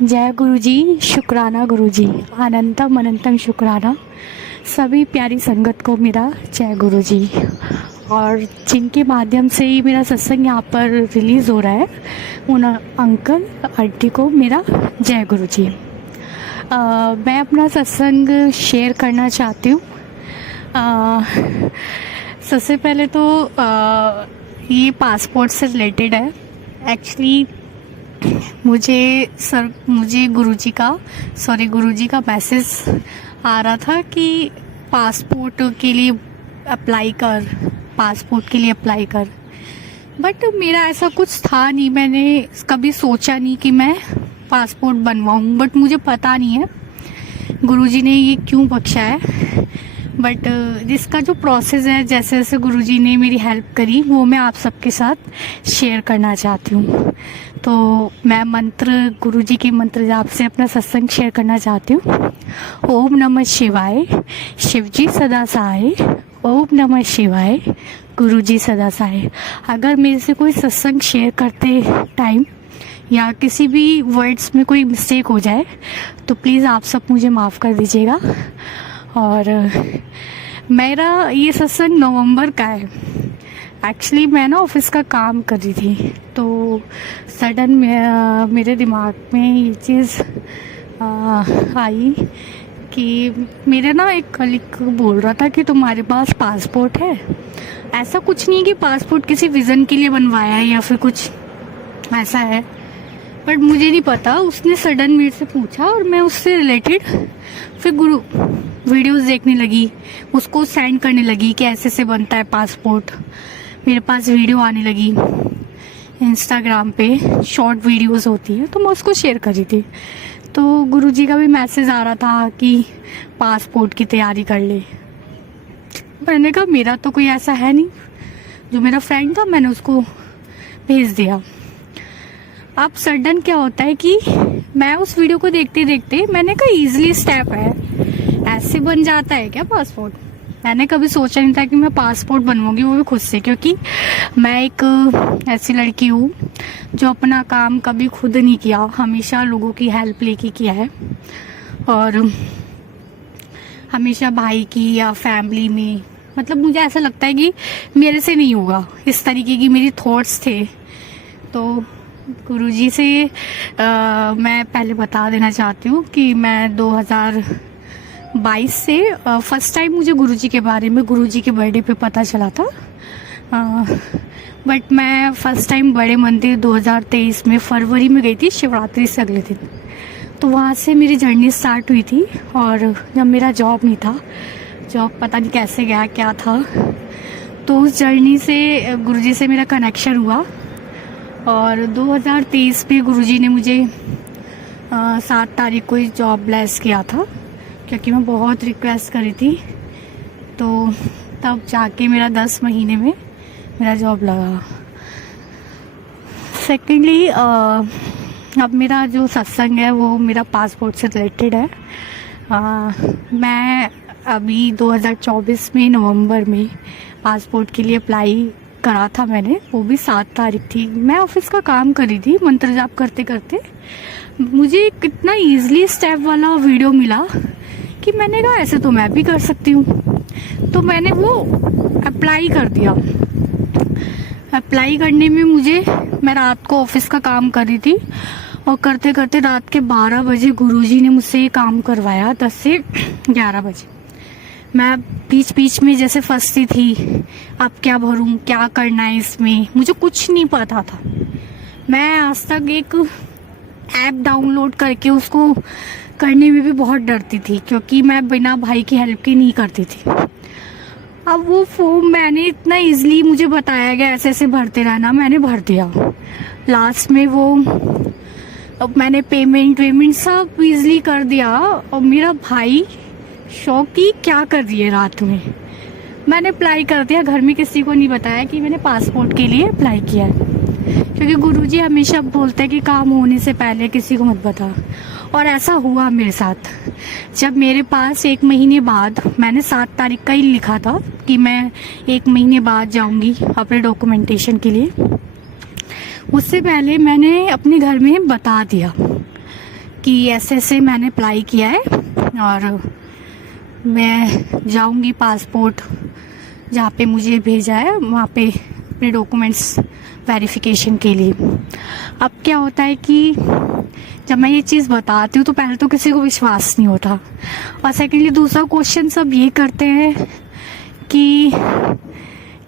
जय गुरु जी, शुक्राना गुरु जी, अनंतम अनंतम शुक्राना सभी प्यारी संगत को मेरा जय गुरु जी। और जिनके माध्यम से ही मेरा सत्संग यहाँ पर रिलीज़ हो रहा है उन अंकल आंटी को मेरा जय गुरु जी। मैं अपना सत्संग शेयर करना चाहती हूँ। सबसे पहले तो ये पासपोर्ट से रिलेटेड है। एक्चुअली मुझे गुरुजी का मैसेज आ रहा था कि पासपोर्ट के लिए अप्लाई कर। बट मेरा ऐसा कुछ था नहीं, मैंने कभी सोचा नहीं कि मैं पासपोर्ट बनवाऊं। बट मुझे पता नहीं है गुरुजी ने ये क्यों बख्शा है। बट इसका जो प्रोसेस है, जैसे जैसे गुरुजी ने मेरी हेल्प करी वो मैं आप सबके साथ शेयर करना चाहती हूँ। तो मैं गुरुजी के मंत्र जाप से अपना सत्संग शेयर करना चाहती हूँ। ओम नमः शिवाय, शिवजी सदा सहाय। ओम नमः शिवाय, गुरुजी सदा सहाय। अगर मेरे से कोई सत्संग शेयर करते टाइम या किसी भी वर्ड्स में कोई मिस्टेक हो जाए तो प्लीज़ आप सब मुझे माफ़ कर दीजिएगा। और मेरा ये सत्संग नवंबर का है। एक्चुअली मैं ना ऑफिस का काम कर रही थी तो सडन मेरे दिमाग में ये चीज़ आई कि मेरे ना एक कलीग बोल रहा था कि तुम्हारे पास पासपोर्ट है। ऐसा कुछ नहीं कि पासपोर्ट किसी विज़न के लिए बनवाया है या फिर कुछ ऐसा है, बट मुझे नहीं पता। उसने सडन मेरे से पूछा और मैं उससे रिलेटेड फिर वीडियोस देखने लगी, उसको सेंड करने लगी कि ऐसे से बनता है पासपोर्ट। मेरे पास वीडियो आने लगी इंस्टाग्राम पे, शॉर्ट वीडियोस होती है तो मैं उसको शेयर कर रही थी। तो गुरुजी का भी मैसेज आ रहा था कि पासपोर्ट की तैयारी कर ले। मैंने कहा मेरा तो कोई ऐसा है नहीं, जो मेरा फ्रेंड था मैंने उसको भेज दिया। अब सडन क्या होता है कि मैं उस वीडियो को देखते देखते मैंने कहा इजीली स्टेप है, ऐसे बन जाता है क्या पासपोर्ट। मैंने कभी सोचा नहीं था कि मैं पासपोर्ट बनवाऊंगी, वो भी खुद से, क्योंकि मैं एक ऐसी लड़की हूँ जो अपना काम कभी खुद नहीं किया, हमेशा लोगों की हेल्प लेके किया है। और हमेशा भाई की या फैमिली में, मतलब मुझे ऐसा लगता है कि मेरे से नहीं होगा, इस तरीके की मेरी थॉट्स थे। तो गुरुजी से मैं पहले बता देना चाहती हूँ कि मैं 2022 से फर्स्ट टाइम मुझे गुरुजी के बारे में गुरुजी के बर्थडे पे पता चला था। बट मैं फर्स्ट टाइम बड़े मंदिर 2023 में फरवरी में गई थी, शिवरात्रि से अगले दिन। तो वहाँ से मेरी जर्नी स्टार्ट हुई थी। और जब मेरा जॉब नहीं था, जॉब पता नहीं कैसे गया, क्या था, तो उस जर्नी से गुरुजी से मेरा कनेक्शन हुआ। और 2023 में गुरुजी ने मुझे 7 तारीख को जॉब ब्लेस किया था, क्योंकि मैं बहुत रिक्वेस्ट करी थी। तो तब जाके मेरा 10 महीने में मेरा जॉब लगा। सेकेंडली अब मेरा जो सत्संग है वो मेरा पासपोर्ट से रिलेटेड है। मैं अभी 2024 में नवंबर में पासपोर्ट के लिए अप्लाई करा था मैंने, वो भी 7 तारीख थी। मैं ऑफिस का काम कर रही थी, मंत्र जाप करते करते मुझे कितना इजीली स्टेप वाला वीडियो मिला कि मैंने कहा ऐसे तो मैं भी कर सकती हूँ। तो मैंने वो अप्लाई कर दिया। अप्लाई करने में मैं रात को ऑफिस का काम कर रही थी और करते करते रात के 12 बजे गुरुजी ने मुझसे ये काम करवाया, 10 से 11 बजे। मैं बीच बीच में जैसे फंसती थी, अब क्या भरूं, क्या करना है इसमें, मुझे कुछ नहीं पता था। मैं आज तक एक ऐप डाउनलोड करके उसको करने में भी बहुत डरती थी, क्योंकि मैं बिना भाई की हेल्प के नहीं करती थी। अब वो फॉर्म मैंने इतना इजीली, मुझे बताया गया ऐसे ऐसे भरते रहना, मैंने भर दिया। लास्ट में अब मैंने पेमेंट सब इजीली कर दिया। और मेरा भाई शौक की क्या कर रही है रात में। मैंने अप्लाई कर दिया, घर में किसी को नहीं बताया कि मैंने पासपोर्ट के लिए अप्लाई किया है, क्योंकि गुरुजी हमेशा बोलते हैं कि काम होने से पहले किसी को मत बता। और ऐसा हुआ मेरे साथ। जब मेरे पास 1 महीने बाद, मैंने 7 तारीख का ही लिखा था कि मैं 1 महीने बाद जाऊंगी अपने डॉक्यूमेंटेशन के लिए, उससे पहले मैंने अपने घर में बता दिया कि ऐसे ऐसे मैंने अप्लाई किया है और मैं जाऊंगी पासपोर्ट जहाँ पे मुझे भेजा है वहाँ पे अपने डॉक्यूमेंट्स वेरिफिकेशन के लिए। अब क्या होता है कि जब मैं ये चीज़ बताती हूँ तो पहले तो किसी को विश्वास नहीं होता, और सेकेंडली दूसरा क्वेश्चन सब ये करते हैं कि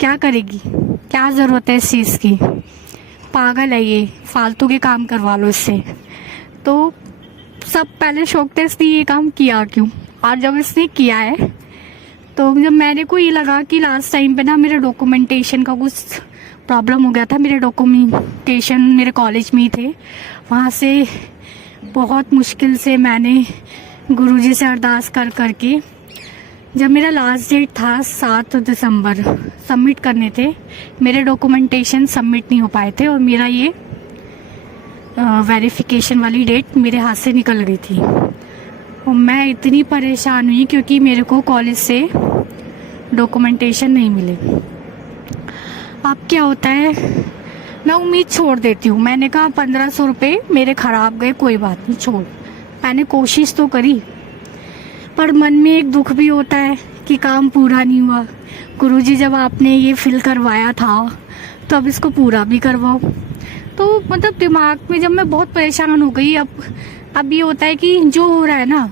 क्या करेगी, क्या ज़रूरत है इस चीज़ की, पागल है ये, फालतू के काम करवा लो इससे। तो सब पहले शौक थे इसने ये काम किया क्यों, और जब इसने किया है तो जब मेरे को ये लगा कि लास्ट टाइम पे ना मेरे डॉक्यूमेंटेशन का कुछ प्रॉब्लम हो गया था। मेरे डॉक्यूमेंटेशन मेरे कॉलेज में ही थे, वहाँ से बहुत मुश्किल से मैंने गुरुजी से अरदास कर करके, जब मेरा लास्ट डेट था 7 दिसंबर सबमिट करने थे, मेरे डॉक्यूमेंटेशन सबमिट नहीं हो पाए थे और मेरा ये वेरिफिकेशन वाली डेट मेरे हाथ से निकल गई थी। और मैं इतनी परेशान हुई क्योंकि मेरे को कॉलेज से डॉक्यूमेंटेशन नहीं मिले। अब क्या होता है, मैं उम्मीद छोड़ देती हूँ। मैंने कहा 1500 रुपये मेरे ख़राब गए, कोई बात नहीं, छोड़। मैंने कोशिश तो करी, पर मन में एक दुख भी होता है कि काम पूरा नहीं हुआ। गुरुजी जब आपने ये फिल करवाया था तो अब इसको पूरा भी करवाओ। तो मतलब दिमाग में जब मैं बहुत परेशान हो गई, अब ये होता है कि जो हो रहा है ना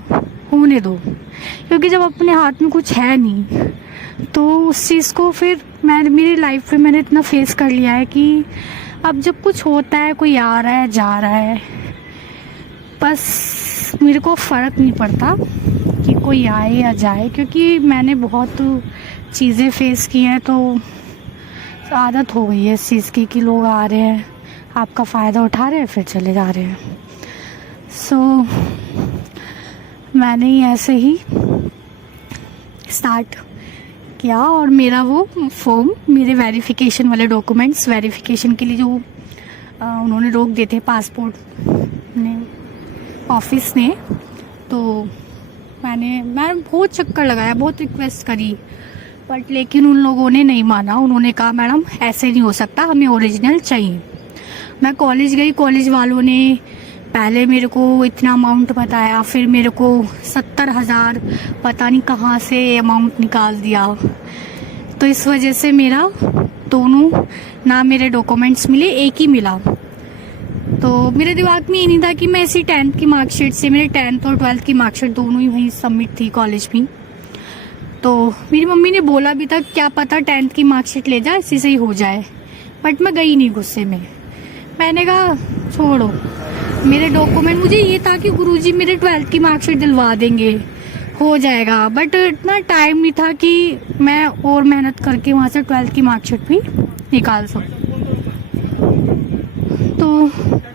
होने दो, क्योंकि जब अपने हाथ में कुछ है नहीं तो उस चीज़ को फिर मेरी लाइफ में मैंने इतना फेस कर लिया है कि अब जब कुछ होता है, कोई आ रहा है जा रहा है, बस मेरे को फ़र्क नहीं पड़ता कि कोई आए या जाए, क्योंकि मैंने बहुत चीज़ें फेस की हैं। तो आदत हो गई है इस चीज़ की कि लोग आ रहे हैं, आपका फ़ायदा उठा रहे हैं, फिर चले जा रहे हैं। सो मैंने ही ऐसे ही स्टार्ट किया और मेरा वो फॉर्म, मेरे वेरिफिकेशन वाले डॉक्यूमेंट्स वेरिफिकेशन के लिए जो उन्होंने रोक दिए थे पासपोर्ट ने, ऑफिस ने, तो मैं बहुत चक्कर लगाया, बहुत रिक्वेस्ट करी, बट लेकिन उन लोगों ने नहीं माना। उन्होंने कहा मैडम ऐसे नहीं हो सकता, हमें ओरिजिनल चाहिए। मैं कॉलेज गई, कॉलेज वालों ने पहले मेरे को इतना अमाउंट बताया, फिर मेरे को 70,000 पता नहीं कहाँ से अमाउंट निकाल दिया। तो इस वजह से मेरा दोनों ना मेरे डॉक्यूमेंट्स मिले, एक ही मिला। तो मेरे दिमाग में ये नहीं था कि मैं इसी 10th की मार्कशीट से, मेरे 10th और 12th की मार्कशीट दोनों ही वहीं सबमिट थी कॉलेज में। तो मेरी मम्मी ने बोला भी था क्या पता 10th की मार्कशीट ले जा, इसी से ही हो जाए, बट मैं गई नहीं गुस्से में। मैंने कहा छोड़ो मेरे डॉक्यूमेंट, मुझे ये था कि गुरुजी मेरे 12th की मार्कशीट दिलवा देंगे, हो जाएगा, बट इतना टाइम नहीं था कि मैं और मेहनत करके वहाँ से 12th की मार्कशीट भी निकाल सकूँ। तो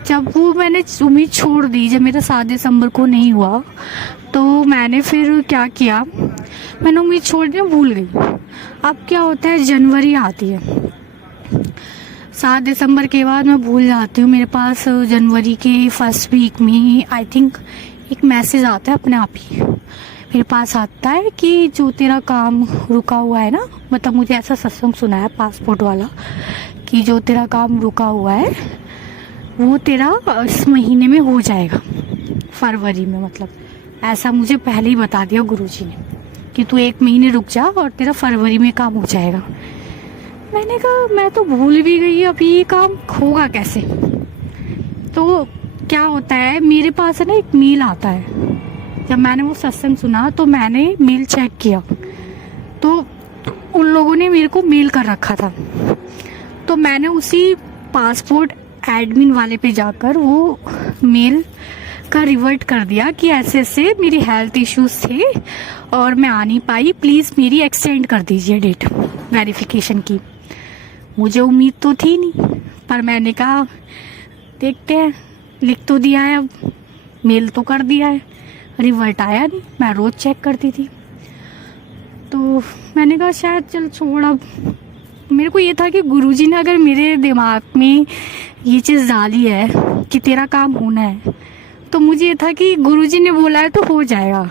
जब वो मैंने उम्मीद छोड़ दी, जब मेरा 7 दिसंबर को नहीं हुआ, तो मैंने फिर क्या किया, मैंने उम्मीद छोड़ दी, भूल गई। अब क्या होता है, जनवरी आती है, 7 दिसंबर के बाद मैं भूल जाती हूँ। मेरे पास जनवरी के फर्स्ट वीक में आई थिंक एक मैसेज आता है अपने आप ही मेरे पास आता है कि जो तेरा काम रुका हुआ है ना, मतलब मुझे ऐसा सत्संग सुना है पासपोर्ट वाला कि जो तेरा काम रुका हुआ है वो तेरा इस महीने में हो जाएगा, फरवरी में। मतलब ऐसा मुझे पहले ही बता दिया गुरुजी ने कि तू 1 महीने रुक जा और तेरा फरवरी में काम हो जाएगा। मैंने कहा मैं तो भूल भी गई, अभी ये काम होगा कैसे। तो क्या होता है, मेरे पास है ना एक मेल आता है। जब मैंने वो सत्संग सुना तो मैंने मेल चेक किया, तो उन लोगों ने मेरे को मेल कर रखा था। तो मैंने उसी पासपोर्ट एडमिन वाले पे जाकर वो मेल का रिवर्ट कर दिया कि ऐसे ऐसे मेरी हेल्थ इश्यूज थे और मैं आ नहीं पाई, प्लीज़ मेरी एक्सटेंड कर दीजिए डेट वेरिफिकेशन की। मुझे उम्मीद तो थी नहीं, पर मैंने कहा देखते हैं, लिख तो दिया है, अब मेल तो कर दिया है, रिवर्ट आया नहीं। मैं रोज़ चेक करती थी, तो मैंने कहा शायद चल छोड़। अब मेरे को ये था कि गुरुजी ने अगर मेरे दिमाग में ये चीज़ डाली है कि तेरा काम होना है, तो मुझे ये था कि गुरुजी ने बोला है तो हो जाएगा।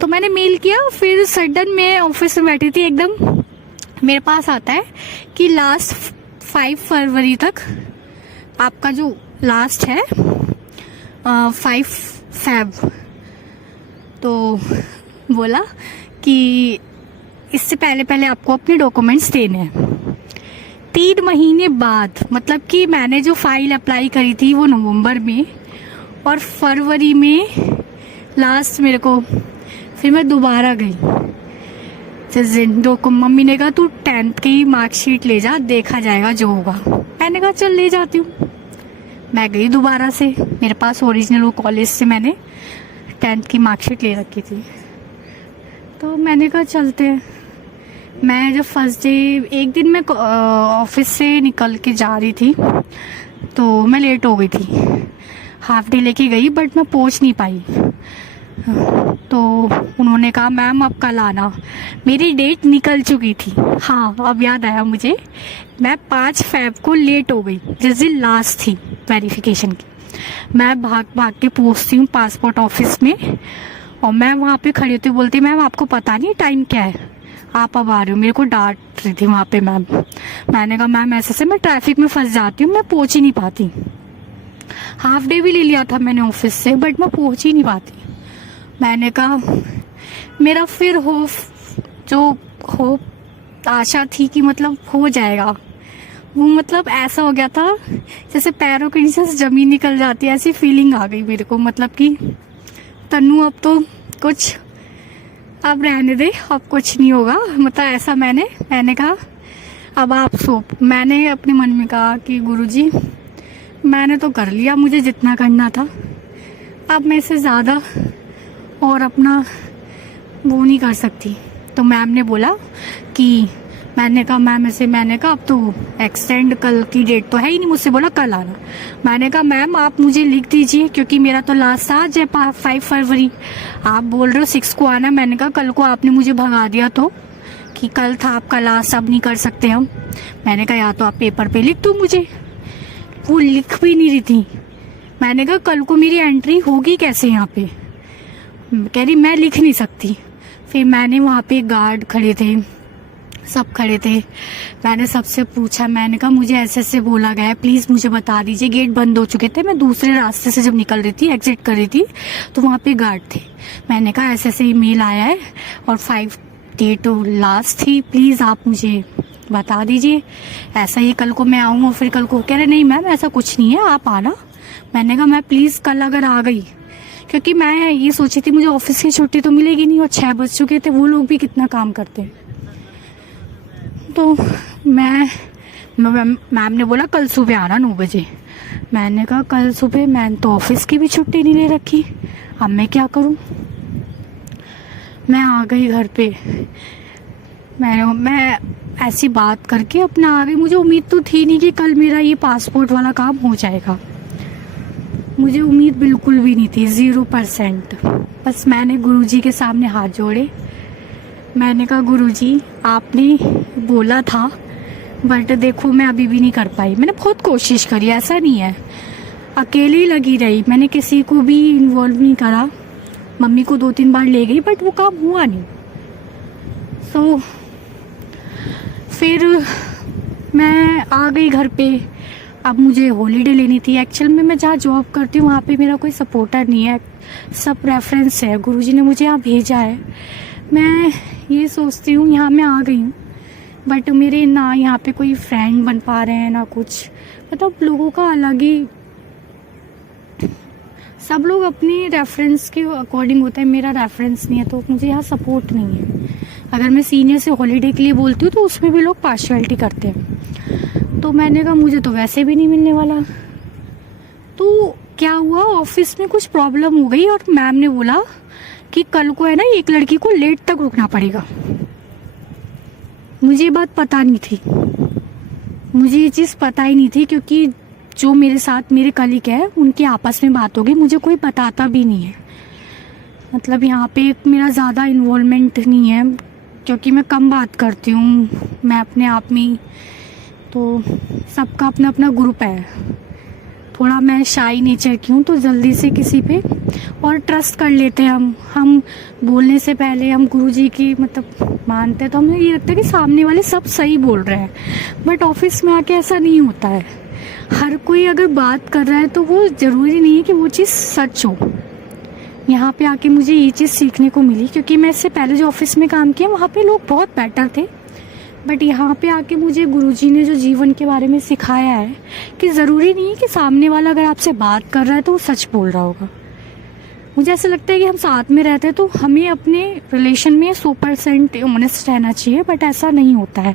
तो मैंने मेल किया, फिर सडन मैं ऑफिस में बैठी थी, एकदम मेरे पास आता है कि लास्ट 5 फरवरी तक आपका जो लास्ट है 5 फेब। तो बोला कि इससे पहले पहले आपको अपने डॉक्यूमेंट्स देने हैं। 3 महीने बाद, मतलब कि मैंने जो फाइल अप्लाई करी थी वो नवंबर में, और फरवरी में लास्ट मेरे को, फिर मैं दोबारा गई। जिस दिन मम्मी ने कहा तू 10th की मार्कशीट ले जा, देखा जाएगा जो होगा। मैंने कहा चल ले जाती हूँ। मैं गई दोबारा से, मेरे पास ओरिजिनल वो कॉलेज से मैंने 10th की मार्कशीट ले रखी थी। तो मैंने कहा चलते हैं। मैं जब फर्स्ट डे, एक दिन मैं ऑफिस से निकल के जा रही थी तो मैं लेट हो गई थी। हाफ डे लेके गई बट मैं पहुंच नहीं पाई। तो उन्होंने कहा मैम अब कल आना। मेरी डेट निकल चुकी थी। हाँ, अब याद आया मुझे। मैं 5 फेब को लेट हो गई, जिस दिन लास्ट थी वेरिफिकेशन की। मैं भाग भाग के पहुंचती हूँ पासपोर्ट ऑफिस में, और मैं वहाँ पे खड़ी होती बोलती मैम आपको पता नहीं टाइम क्या है, आप अब आ रहे हो। मेरे को डांट रही थी वहाँ पे मैम। मैंने कहा मैम ऐसे मैं ट्रैफिक में फंस जाती हूँ, मैं पहुँच ही नहीं पाती। हाफ डे भी ले लिया था मैंने ऑफिस से, बट मैं पहुँच ही नहीं पाती। मैंने कहा मेरा फिर होप आशा थी कि मतलब हो जाएगा, वो मतलब ऐसा हो गया था जैसे पैरों के नीचे से जमीन निकल जाती है, ऐसी फीलिंग आ गई मेरे को। मतलब कि तन्नू अब तो कुछ, अब रहने दे, अब कुछ नहीं होगा, मतलब ऐसा। मैंने कहा अब आप सो। मैंने अपने मन में कहा कि गुरुजी मैंने तो कर लिया मुझे जितना करना था, अब मैं इससे ज़्यादा और अपना वो नहीं कर सकती। तो मैम ने बोला कि, मैंने कहा अब तो एक्सटेंड, कल की डेट तो है ही नहीं। मुझसे बोला कल आना। मैंने कहा मैम आप मुझे लिख दीजिए, क्योंकि मेरा तो लास्ट आज है 5 फरवरी, आप बोल रहे हो 6 को आना। मैंने कहा कल को आपने मुझे भगा दिया तो, कि कल था आपका लास्ट, अब नहीं कर सकते हम। मैंने कहा या तो आप पेपर पे लिख दो मुझे। वो लिख भी नहीं रही थी। मैंने कहा कल को मेरी एंट्री होगी कैसे यहाँ पे? कह रही मैं लिख नहीं सकती। फिर मैंने वहाँ पे गार्ड खड़े थे, सब खड़े थे। मैंने सबसे पूछा, मैंने कहा मुझे ऐसे बोला गया है, प्लीज़ मुझे बता दीजिए। गेट बंद हो चुके थे, मैं दूसरे रास्ते से जब निकल रही थी, एग्जिट कर रही थी, तो वहाँ पे गार्ड थे। मैंने कहा ऐसे ईमेल आया है और 5 डेट लास्ट थी, प्लीज़ आप मुझे बता दीजिए। ऐसा ही कल को मैं आऊँ, और फिर कल को कह रहे नहीं मैम ऐसा कुछ नहीं है, आप आना। मैंने कहा मैं प्लीज़ कल अगर आ गई, क्योंकि मैं ये सोची थी मुझे ऑफिस की छुट्टी तो मिलेगी नहीं, और 6 बज चुके थे, वो लोग भी कितना काम करते हैं। तो मैम ने बोला कल सुबह आना 9 बजे। मैंने कहा कल सुबह, मैंने तो ऑफिस की भी छुट्टी नहीं ले रखी, अब मैं क्या करूं? मैं आ गई घर पे। मैं ऐसी बात करके अपना आ गई। मुझे उम्मीद तो थी नहीं कि कल मेरा ये पासपोर्ट वाला काम हो जाएगा। मुझे उम्मीद बिल्कुल भी नहीं थी, 0%। बस मैंने गुरुजी के सामने हाथ जोड़े। मैंने कहा गुरुजी आपने बोला था, बट देखो मैं अभी भी नहीं कर पाई। मैंने बहुत कोशिश करी, ऐसा नहीं है, अकेली लगी रही, मैंने किसी को भी इन्वॉल्व नहीं करा। मम्मी को 2-3 बार ले गई, बट वो काम हुआ नहीं। तो फिर मैं आ गई घर पे। अब मुझे हॉलीडे लेनी थी। एक्चुअल में मैं जहाँ जॉब करती हूँ वहाँ पे मेरा कोई सपोर्टर नहीं है, सब रेफरेंस है। गुरुजी ने मुझे यहाँ भेजा है। मैं ये सोचती हूँ यहाँ मैं आ गई हूँ, बट मेरे ना यहाँ पे कोई फ्रेंड बन पा रहे हैं ना कुछ। मतलब लोगों का अलग ही, सब लोग अपनी रेफरेंस के अकॉर्डिंग होता है, मेरा रेफरेंस नहीं है, तो मुझे यहाँ सपोर्ट नहीं है। अगर मैं सीनियर से हॉलीडे के लिए बोलती हूँ तो उसमें भी लोग पार्शियलिटी करते हैं। तो मैंने कहा मुझे तो वैसे भी नहीं मिलने वाला। तो क्या हुआ, ऑफिस में कुछ प्रॉब्लम हो गई और मैम ने बोला कि कल को है ना एक लड़की को लेट तक रुकना पड़ेगा। मुझे ये बात पता नहीं थी, मुझे ये चीज़ पता ही नहीं थी, क्योंकि जो मेरे साथ मेरे कलीग है उनकी आपस में बात हो गई, मुझे कोई बताता भी नहीं है। मतलब यहाँ पे मेरा ज़्यादा इन्वॉल्वमेंट नहीं है, क्योंकि मैं कम बात करती हूँ, मैं अपने आप में ही, तो सबका अपना अपना ग्रुप है। थोड़ा मैं शाई नेचर की हूँ, तो जल्दी से किसी पे और ट्रस्ट कर लेते हैं हम बोलने से पहले हम गुरुजी की मतलब मानते हैं, तो हमें ये लगता है कि सामने वाले सब सही बोल रहे हैं। बट ऑफिस में आके ऐसा नहीं होता है। हर कोई अगर बात कर रहा है तो वो ज़रूरी नहीं है कि वो चीज़ सच हो। यहाँ पे आके मुझे ये चीज़ सीखने को मिली, क्योंकि मैं इससे पहले जो ऑफिस में काम किया वहाँ पे लोग बहुत बेटर थे। बट यहाँ पे आके मुझे गुरुजी ने जो जीवन के बारे में सिखाया है कि ज़रूरी नहीं है कि सामने वाला अगर आपसे बात कर रहा है तो वो सच बोल रहा होगा। मुझे ऐसा लगता है कि हम साथ में रहते हैं तो हमें अपने रिलेशन में 100% ऑनेस्ट रहना चाहिए, बट ऐसा नहीं होता है।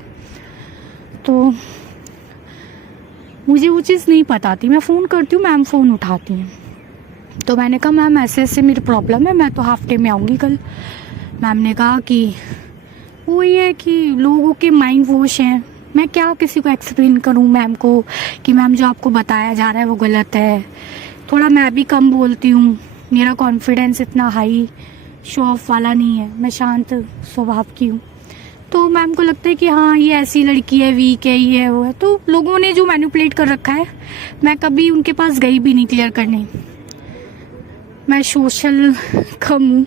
तो मुझे वो चीज़ नहीं पता थी। मैं फ़ोन करती हूँ, मैम फ़ोन उठाती हैं, तो मैंने कहा मैम ऐसे ऐसे मेरी प्रॉब्लम है, मैं तो हाफ डे में आऊँगी कल। मैम ने कहा कि वो ये है कि लोगों के माइंड वॉश हैं, मैं क्या किसी को एक्सप्लेन करूं मैम को कि मैम जो आपको बताया जा रहा है वो गलत है। थोड़ा मैं भी कम बोलती हूँ, मेरा कॉन्फिडेंस इतना हाई शो ऑफ वाला नहीं है, मैं शांत स्वभाव की हूँ। तो मैम को लगता है कि हाँ ये ऐसी लड़की है, वीक है, ये है वो है। तो लोगों ने जो मैनिपुलेट कर रखा है, मैं कभी उनके पास गई भी नहीं क्लियर करने। मैं सोशल कम हूँ।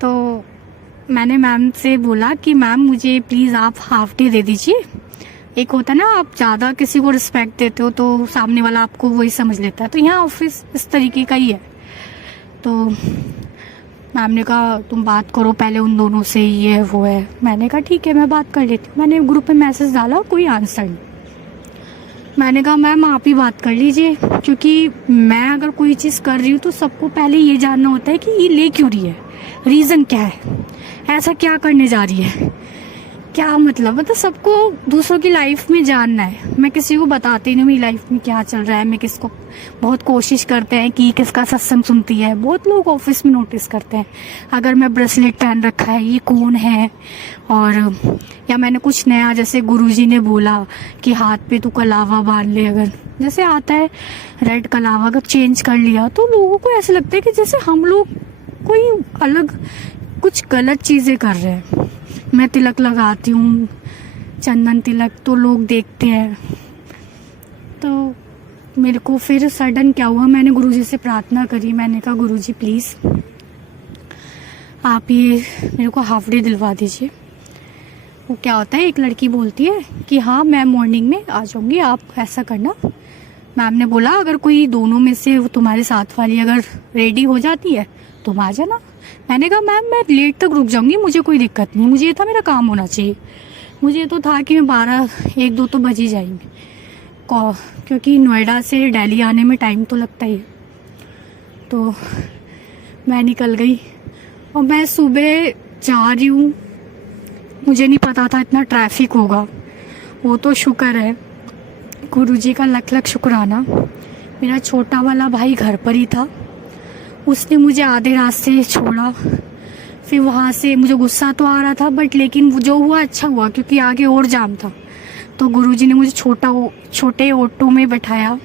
तो मैंने मैम से बोला कि मैम मुझे प्लीज़ आप हाफ डे दे दीजिए। एक होता है ना, आप ज़्यादा किसी को रिस्पेक्ट देते हो तो सामने वाला आपको वही समझ लेता है। तो यहाँ ऑफिस इस तरीके का ही है। तो मैम ने कहा तुम बात करो पहले उन दोनों से, ये है वो है। मैंने कहा ठीक है मैं बात कर लेती हूँ। मैंने ग्रुप में मैसेज डाला, कोई आंसर नहीं। मैंने कहा मैम आप ही बात कर लीजिए, क्योंकि मैं अगर कोई चीज़ कर रही हूँ तो सबको पहले ये जानना होता है कि ये ले क्यों रही है, रीज़न क्या है, ऐसा क्या करने जा रही है, क्या मतलब सबको दूसरों की लाइफ में जानना है। मैं किसी को बताती नहीं मेरी लाइफ में क्या चल रहा है। मैं किसको बहुत कोशिश करते हैं कि किसका सत्संग सुनती है। बहुत लोग ऑफिस में नोटिस करते हैं अगर मैं ब्रेसलेट पहन रखा है ये कौन है, और या मैंने कुछ नया जैसे गुरुजी ने बोला कि हाथ पे तू कलावा बांध ले, अगर जैसे आता है रेड कलावा अगर चेंज कर लिया तो लोगों को ऐसा लगता है कि जैसे हम लोग कोई अलग कुछ गलत चीज़ें कर रहे हैं। मैं तिलक लगाती हूँ, चंदन तिलक, तो लोग देखते हैं। तो मेरे को फिर सडन क्या हुआ, मैंने गुरुजी से प्रार्थना करी। मैंने कहा गुरुजी प्लीज़ आप ये मेरे को हाफ डे दिलवा दीजिए। वो क्या होता है, एक लड़की बोलती है कि हाँ मैं मॉर्निंग में आ जाऊँगी, आप ऐसा करना। मैम ने बोला अगर कोई दोनों में से तुम्हारे साथ वाली अगर रेडी हो जाती है तुम आ जाना। मैंने कहा मैम मैं लेट तक रुक जाऊंगी, मुझे कोई दिक्कत नहीं, मुझे ये था मेरा काम होना चाहिए। मुझे तो था कि मैं 12-1-2 तो बज ही जाएंगे, क्योंकि नोएडा से दिल्ली आने में टाइम तो लगता ही है। तो मैं निकल गई और मैं सुबह जा रही हूँ, मुझे नहीं पता था इतना ट्रैफिक होगा। वो तो शुक्र है, गुरुजी का लख लख शुक्राना, मेरा छोटा वाला भाई घर पर ही था। उसने मुझे आधे रास्ते छोड़ा। फिर वहाँ से मुझे गुस्सा तो आ रहा था, बट लेकिन जो हुआ अच्छा हुआ, क्योंकि आगे और जाम था। तो गुरुजी ने मुझे छोटे ऑटो में बैठाया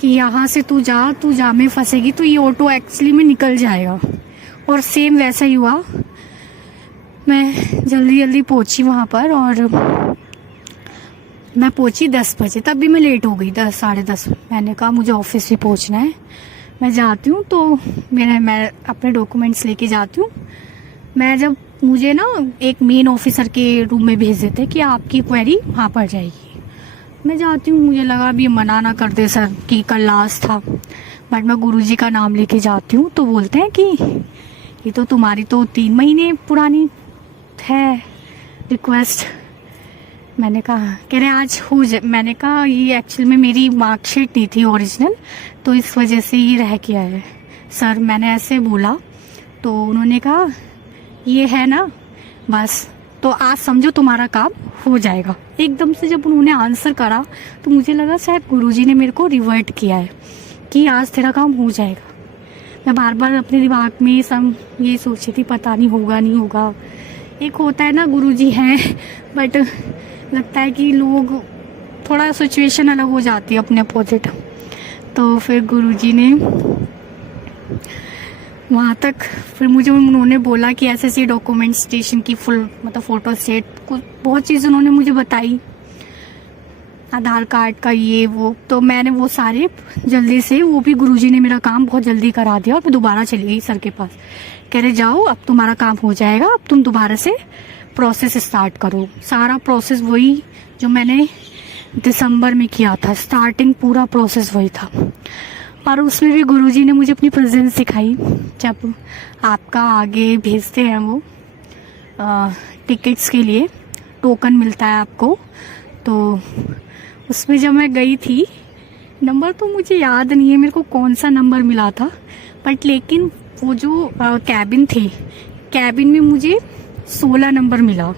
कि यहाँ से तू जाम में फंसेगी तो ये ऑटो एक्चुअली में निकल जाएगा। और सेम वैसा ही हुआ। मैं जल्दी जल्दी पहुँची वहाँ पर, और मैं पहुँची 10 बजे। तब भी मैं लेट हो गई, 10-10:30। मैंने कहा मुझे ऑफिस भी पहुँचना है, मैं जाती हूँ। तो मैं अपने डॉक्यूमेंट्स लेके जाती हूँ। मैं जब मुझे ना एक मेन ऑफिसर के रूम में भेज देते कि आपकी क्वेरी वहाँ पर जाएगी। मैं जाती हूँ, मुझे लगा अब ये मना ना कर दे सर कि कल लास्ट था, बट मैं गुरुजी का नाम लेके जाती हूँ। तो बोलते हैं कि ये तो तुम्हारी तो 3 महीने पुरानी है रिक्वेस्ट। मैंने कहा, कह रहे आज हो जाए। मैंने कहा ये एक्चुअल में मेरी मार्कशीट नहीं थी ओरिजिनल, तो इस वजह से ये रह गया है सर, मैंने ऐसे बोला। तो उन्होंने कहा ये है ना बस, तो आज समझो तुम्हारा काम हो जाएगा। एकदम से जब उन्होंने आंसर करा तो मुझे लगा शायद गुरुजी ने मेरे को रिवर्ट किया है कि आज तेरा काम हो जाएगा। मैं बार बार अपने दिमाग में ये सोची थी पता नहीं होगा नहीं होगा। एक होता है ना गुरुजी हैं, बट लगता है कि लोग थोड़ा सिचुएशन अलग हो जाती है अपने अपोजिट। तो फिर गुरुजी ने वहाँ तक, फिर मुझे उन्होंने बोला कि ऐसे ऐसे डॉक्यूमेंट स्टेशन की फुल मतलब फ़ोटो स्टेट कुछ बहुत चीज़ उन्होंने मुझे बताई। आधार कार्ड का ये वो, तो मैंने वो सारे जल्दी से, वो भी गुरुजी ने मेरा काम बहुत जल्दी करा दिया और मैं दोबारा चली गई सर के पास। कह रहे जाओ अब तुम्हारा काम हो जाएगा, अब तुम दोबारा से प्रोसेस स्टार्ट करो। सारा प्रोसेस वही जो मैंने दिसंबर में किया था, स्टार्टिंग पूरा प्रोसेस वही था। और उसमें भी गुरुजी ने मुझे अपनी प्रेजेंस दिखाई। जब आपका आगे भेजते हैं वो टिकट्स के लिए, टोकन मिलता है आपको, तो उसमें जब मैं गई थी, नंबर तो मुझे याद नहीं है मेरे को कौन सा नंबर मिला था, बट लेकिन वो जो कैबिन थे, कैबिन में मुझे 16 नंबर मिला।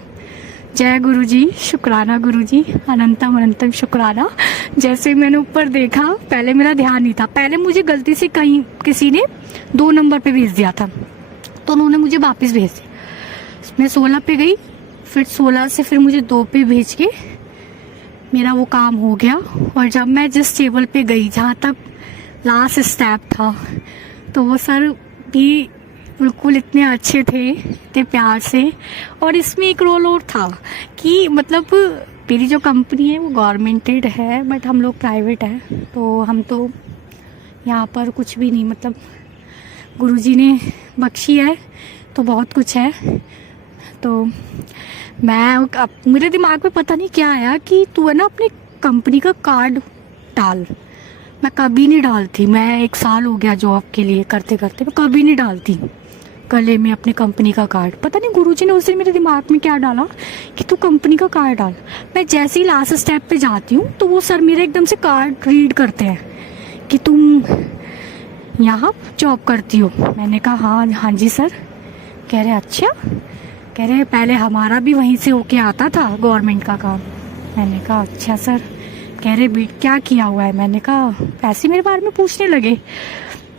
जय गुरुजी, शुक्राना गुरुजी, अनंतम अनंतम शुक्राना। जैसे मैंने ऊपर देखा, पहले मेरा ध्यान नहीं था, पहले मुझे गलती से कहीं किसी ने 2 नंबर पे भेज दिया था, तो उन्होंने मुझे वापस भेज दिया। मैं 16 पे गई, फिर 16 से फिर मुझे 2 पे भेज के मेरा वो काम हो गया। और जब मैं जिस टेबल पे गई जहाँ तक लास्ट स्टेप था, तो वो सर भी बिल्कुल इतने अच्छे थे, इतने प्यार से। और इसमें एक रोल और था कि मतलब मेरी जो कंपनी है वो गवर्नमेंटेड है, बट हम लोग प्राइवेट है, तो हम तो यहाँ पर कुछ भी नहीं, मतलब गुरुजी ने बख्शी है तो बहुत कुछ है। तो मैं मेरे दिमाग में पता नहीं क्या आया कि तू है ना अपनी कंपनी का कार्ड डाल। मैं कभी नहीं डालती, मैं 1 साल हो गया जॉब के लिए करते करते, मैं कभी नहीं डालती गले में अपनी कंपनी का कार्ड। पता नहीं गुरुजी ने उस दिन मेरे दिमाग में क्या डाला कि तू कंपनी का कार्ड डाल। मैं जैसे ही लास्ट स्टेप पे जाती हूँ तो वो सर मेरे एकदम से कार्ड रीड करते हैं कि तुम यहाँ जॉब करती हो। मैंने कहा हाँ हाँ जी सर। कह रहे अच्छा, कह रहे पहले हमारा भी वहीं से होके आता था गवर्नमेंट का काम। मैंने कहा अच्छा सर। कह रहे बीट क्या किया हुआ है। मैंने कहा ऐसे मेरे बारे में पूछने लगे,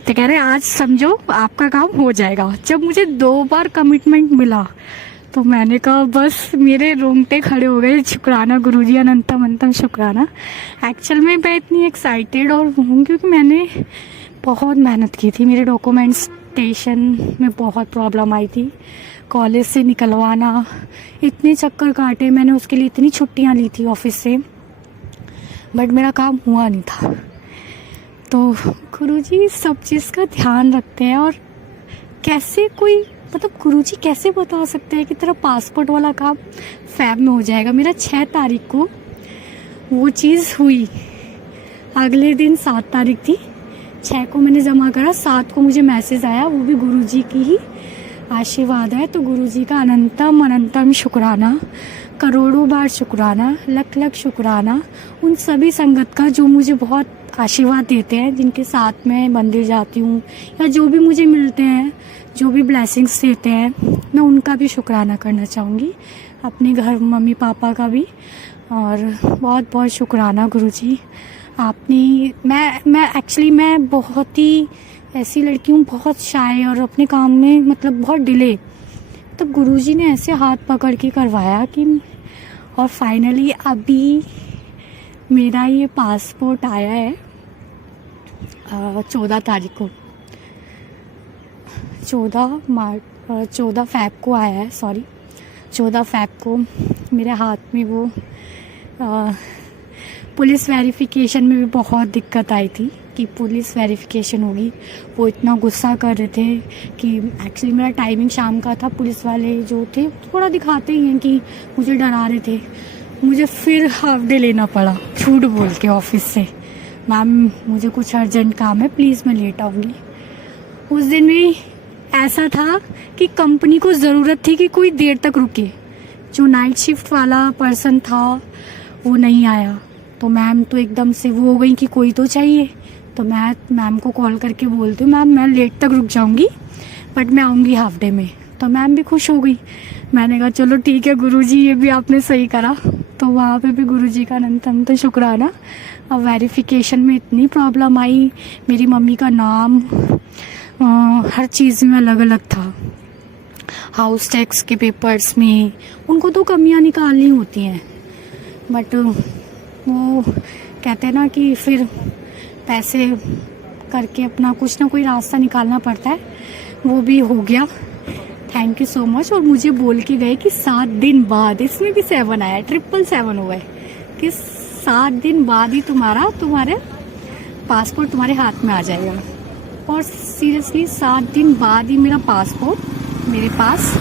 तो कह रहे आज समझो आपका काम हो जाएगा। जब मुझे 2 बार कमिटमेंट मिला तो मैंने कहा बस मेरे रोंगटे खड़े हो गए। शुक्राना गुरुजी, अनंतम अनंतम शुक्राना। एक्चुअल में मैं इतनी एक्साइटेड और हूँ क्योंकि मैंने बहुत मेहनत की थी। मेरे डॉक्यूमेंटेशन में बहुत प्रॉब्लम आई थी, कॉलेज से निकलवाना, इतने चक्कर काटे मैंने, उसके लिए इतनी छुट्टियाँ ली थी ऑफिस से, बट मेरा काम हुआ नहीं था। तो गुरुजी सब चीज़ का ध्यान रखते हैं। और कैसे कोई, मतलब गुरुजी कैसे बता सकते हैं कि तेरा पासपोर्ट वाला काम फैब में हो जाएगा। मेरा 6 तारीख को वो चीज़ हुई, अगले दिन 7 तारीख थी, 6 को मैंने जमा करा, 7 को मुझे मैसेज आया। वो भी गुरुजी की ही आशीर्वाद है। तो गुरुजी का अनंतम अनंतम शुक्राना, करोड़ों बार शुक्राना, लख लख शुक्राना उन सभी संगत का जो मुझे बहुत आशीर्वाद देते हैं, जिनके साथ मैं मंदिर जाती हूँ, या जो भी मुझे मिलते हैं, जो भी ब्लेसिंग्स देते हैं, मैं उनका भी शुक्राना करना चाहूँगी, अपने घर मम्मी पापा का भी। और बहुत बहुत शुक्राना गुरुजी। आपने मैं एक्चुअली मैं बहुत ही ऐसी लड़की हूँ, बहुत शाय और अपने काम में मतलब बहुत डिले। तो गुरुजी ने ऐसे हाथ पकड़ के करवाया कि, और फाइनली अभी मेरा ये पासपोर्ट आया है 14 तारीख को, 14 फ़ैब को आया है, सॉरी 14 फ़ैब को मेरे हाथ में वो पुलिस वेरिफिकेशन में भी बहुत दिक्कत आई थी कि पुलिस वेरिफिकेशन होगी। वो इतना गुस्सा कर रहे थे कि एक्चुअली मेरा टाइमिंग शाम का था। पुलिस वाले जो थे थोड़ा दिखाते ही हैं कि मुझे डरा रहे थे। मुझे फिर हाफ डे लेना पड़ा झूठ बोल के ऑफिस से, मैम मुझे कुछ अर्जेंट काम है, प्लीज़ मैं लेट आऊँगी। उस दिन भी ऐसा था कि कंपनी को ज़रूरत थी कि कोई देर तक रुके। जो नाइट शिफ्ट वाला पर्सन था वो नहीं आया, तो मैम तो एकदम से वो हो गई कि कोई तो चाहिए। तो मैं मैम को कॉल करके बोलती हूँ मैम मैं लेट तक रुक जाऊँगी, बट मैं आऊँगी हाफ डे में। तो मैम भी खुश हो गई। मैंने कहा चलो ठीक है गुरुजी, ये भी आपने सही करा। तो वहाँ पे भी गुरुजी का अनंतम तो शुक्राना। अब वेरिफिकेशन में इतनी प्रॉब्लम आई, मेरी मम्मी का नाम हर चीज़ में अलग अलग था। हाउस टैक्स के पेपर्स में उनको तो कमियाँ निकालनी होती हैं, बट वो कहते हैं ना कि फिर पैसे करके अपना कुछ ना कोई रास्ता निकालना पड़ता है। वो भी हो गया, थैंक यू सो मच। और मुझे बोल के गए कि 7 दिन बाद, इसमें भी 7 आया, 777 हुआ है कि 7 दिन बाद ही तुम्हारे पासपोर्ट तुम्हारे हाथ में आ जाएगा। और सीरियसली 7 दिन बाद ही मेरा पासपोर्ट मेरे पास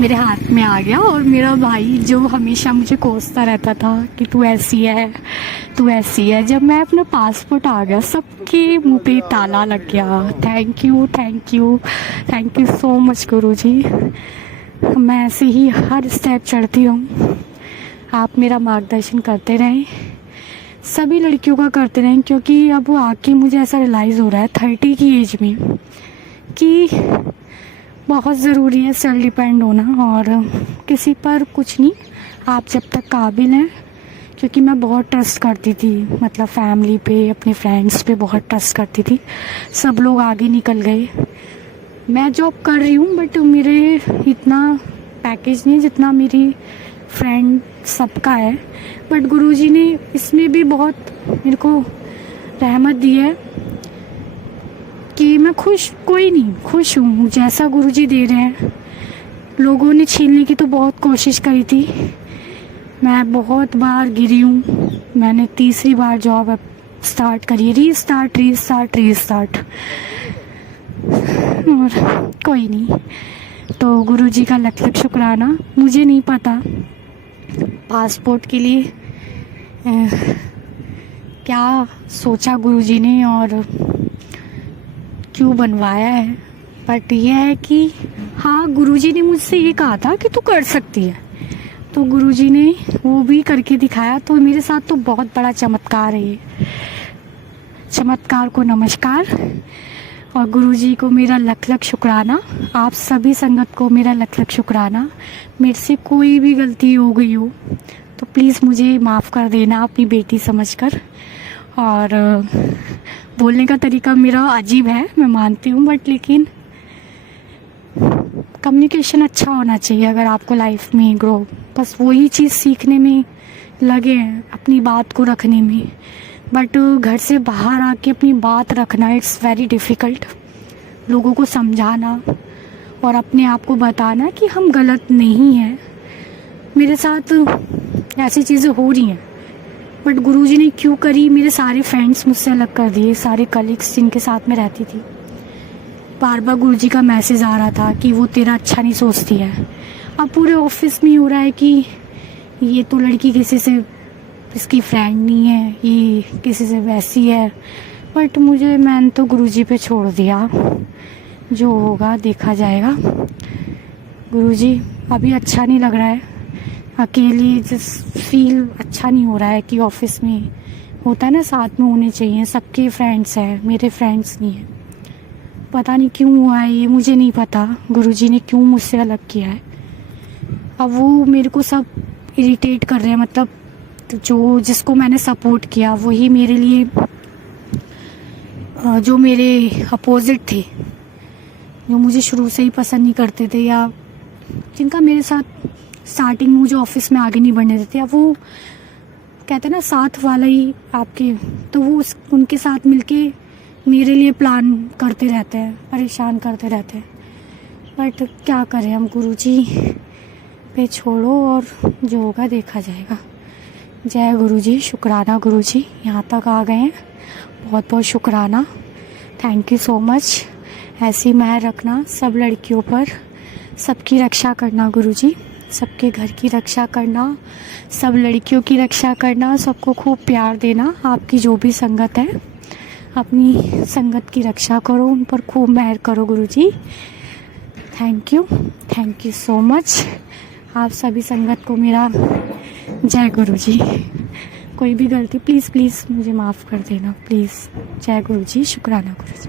मेरे हाथ में आ गया। और मेरा भाई जो हमेशा मुझे कोसता रहता था कि तू ऐसी है तू ऐसी है, जब मैं अपना पासपोर्ट आ गया सबके मुंह पे ताला लग गया। Thank you thank you thank you so much Guruji. मैं ऐसे ही हर स्टेप चढ़ती हूँ, आप मेरा मार्गदर्शन करते रहें, सभी लड़कियों का करते रहें, क्योंकि अब वो आके मुझे ऐसा रियलाइज़ हो रहा है 30 की एज में कि बहुत ज़रूरी है सेल्फ डिपेंड होना। और किसी पर कुछ नहीं, आप जब तक काबिल हैं, क्योंकि मैं बहुत ट्रस्ट करती थी, मतलब फैमिली पे, अपने फ्रेंड्स पे बहुत ट्रस्ट करती थी। सब लोग आगे निकल गए, मैं जॉब कर रही हूँ बट मेरे इतना पैकेज नहीं जितना मेरी फ्रेंड सबका है। बट गुरुजी ने इसमें भी बहुत मेरे को रहमत दी है कि मैं खुश हूँ जैसा गुरुजी दे रहे हैं। लोगों ने छीनने की तो बहुत कोशिश करी थी, मैं बहुत बार गिरी हूँ, मैंने तीसरी बार जॉब स्टार्ट करी, रीस्टार्ट। और कोई नहीं, तो गुरुजी का लख लख शुक्राना। मुझे नहीं पता पासपोर्ट के लिए क्या सोचा गुरुजी ने और क्यों बनवाया है, बट यह है कि हाँ, गुरुजी ने मुझसे ये कहा था कि तू कर सकती है, तो गुरुजी ने वो भी करके दिखाया। तो मेरे साथ तो बहुत बड़ा चमत्कार है ये, चमत्कार को नमस्कार। और गुरुजी को मेरा लख लख शुक्राना, आप सभी संगत को मेरा लख लख शुक्राना। मेरे से कोई भी गलती हो गई हो तो प्लीज़ मुझे माफ़ कर देना अपनी बेटी समझकर। और बोलने का तरीका मेरा अजीब है, मैं मानती हूँ, बट लेकिन कम्युनिकेशन अच्छा होना चाहिए अगर आपको लाइफ में ग्रो, बस वही चीज़ सीखने में लगे हैं, अपनी बात को रखने में। बट घर से बाहर आके अपनी बात रखना इट्स वेरी डिफ़िकल्ट, लोगों को समझाना और अपने आप को बताना कि हम गलत नहीं हैं। मेरे साथ ऐसी चीज़ें हो रही हैं बट गुरुजी ने क्यों करी, मेरे सारे फ्रेंड्स मुझसे अलग कर दिए, सारे कलीग्स जिनके साथ में रहती थी, बार बार गुरुजी का मैसेज आ रहा था कि वो तेरा अच्छा नहीं सोचती है। अब पूरे ऑफिस में हो रहा है कि ये तो लड़की किसी से इसकी फ्रेंड नहीं है, ये किसी से वैसी है। बट मैंने तो गुरुजी पे छोड़ दिया, जो होगा देखा जाएगा। गुरुजी अभी अच्छा नहीं लग रहा है, अकेली जिस फील अच्छा नहीं हो रहा है कि ऑफिस में होता है ना साथ में होने चाहिए, सबके फ्रेंड्स हैं, मेरे फ्रेंड्स नहीं है। पता नहीं क्यों हुआ है ये, मुझे नहीं पता गुरुजी ने क्यों मुझसे अलग किया है। अब वो मेरे को सब इरिटेट कर रहे हैं, मतलब जो जिसको मैंने सपोर्ट किया वही मेरे लिए जो मेरे अपोजिट थे, जो मुझे शुरू से ही पसंद नहीं करते थे या जिनका मेरे साथ स्टार्टिंग में मुझे ऑफिस में आगे नहीं बढ़ने देते, अब वो कहते हैं ना साथ वाला ही आपके, तो वो उनके साथ मिलके मेरे लिए प्लान करते रहते हैं, परेशान करते रहते हैं। बट क्या करें हम, गुरुजी पे छोड़ो और जो होगा देखा जाएगा। जय गुरुजी, शुक्राना गुरुजी, यहाँ तक आ गए हैं, बहुत बहुत शुक्राना, थैंक यू सो मच। ऐसी मेहर रखना सब लड़कियों पर, सबकी रक्षा करना गुरुजी, सबके घर की रक्षा करना, सब लड़कियों की रक्षा करना, सबको खूब प्यार देना। आपकी जो भी संगत है अपनी संगत की रक्षा करो, उन पर खूब मेहर करो Guruji. Thank you so much. आप सभी संगत को मेरा जय गुरुजी। कोई भी गलती प्लीज़ मुझे माफ़ कर देना प्लीज़। जय गुरुजी, शुक्राना गुरुजी।